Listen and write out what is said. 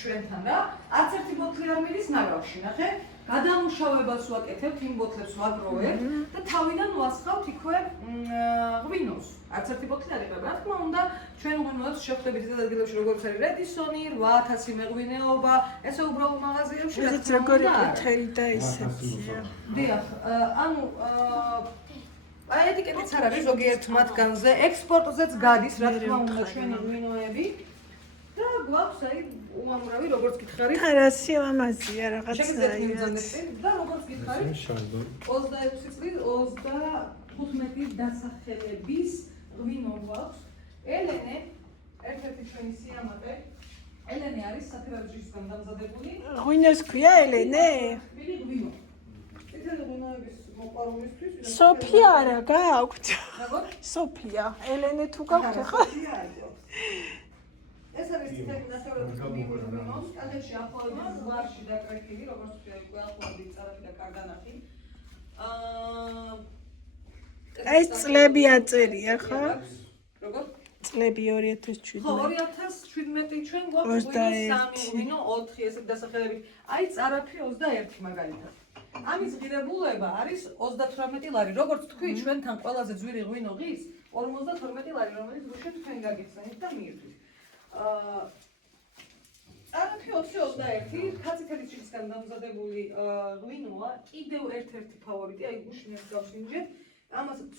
ჩვენთან რა. არც ერთი ბოთლი არ მიდის ნაგვახში, ნახე. გადამუშავებას ვაკეთებთ, იმ ბოთლებს ვაგროვებთ და თავიდან ვასხავთ იქვე ღვინოს. არც ერთი ბოთლი არ იყება. რა თქმა უნდა, ჩვენ ღვინოებს შევხვდებით ეს ადგილებში, როგორც არის რედისონი, 8000 მეღვინეობა, ესე უბრალოდ მაღაზიებში რა თქმა უნდა. ყვითელი და ესეთი. დიახ, ანუ აი ეტიკეტიც არ არის ზოგიერთ მათგანზე, ექსპორტზეც გადის, რა თქმა უნდა, ჩვენი ღვინოები. და გვაქვს აი უამრავი როგორც გითხარით თარასი ამაზია შეგიძლიათ რაღაცა მიმძანებთ და როგორც გითხარით 26 წლის 35 დასახელების ღვინო გვაქვს. ელენე ერთ-ერთი ჩვენი სიამაყე ელენე არის საფერაჯისგან დამზადებული ღვინოს ქვია ელენე მილი ღვინო წითელი ღვინოების მოყვარულისთვის სოფია არა გააქვთ როგორ სოფია ელენე თუ გაქვთ ხო ეს არის წითელი ნახევრად ღვინო კალებში ახლოვდება ზღვარში დაკრეფილი როგორც ყველაფერი წარები და კარგანახი ეს წლები აწერია ხო როგორ წლები 2017 ხო 2017 ჩვენ გვაქვს 3 ღვინო 4 ესეთ დასახელებით აი წარაფი 21 მაგალითად ამის ღირებულება არის 38 ლარი როგორც თქვი ჩვენთან ყველაზე ძვირი ღვინო ღის 52 ლარი რომელიც გუშინ თქვენ გაგიხსენით და მიირთვით წარაფი 20-21 ქაცითელი ჭირისგან დამზადებული ღვინოა კიდევ ერთ-ერთი ფავორიტი აი გუშინ ეს გავშინჯეთ ამას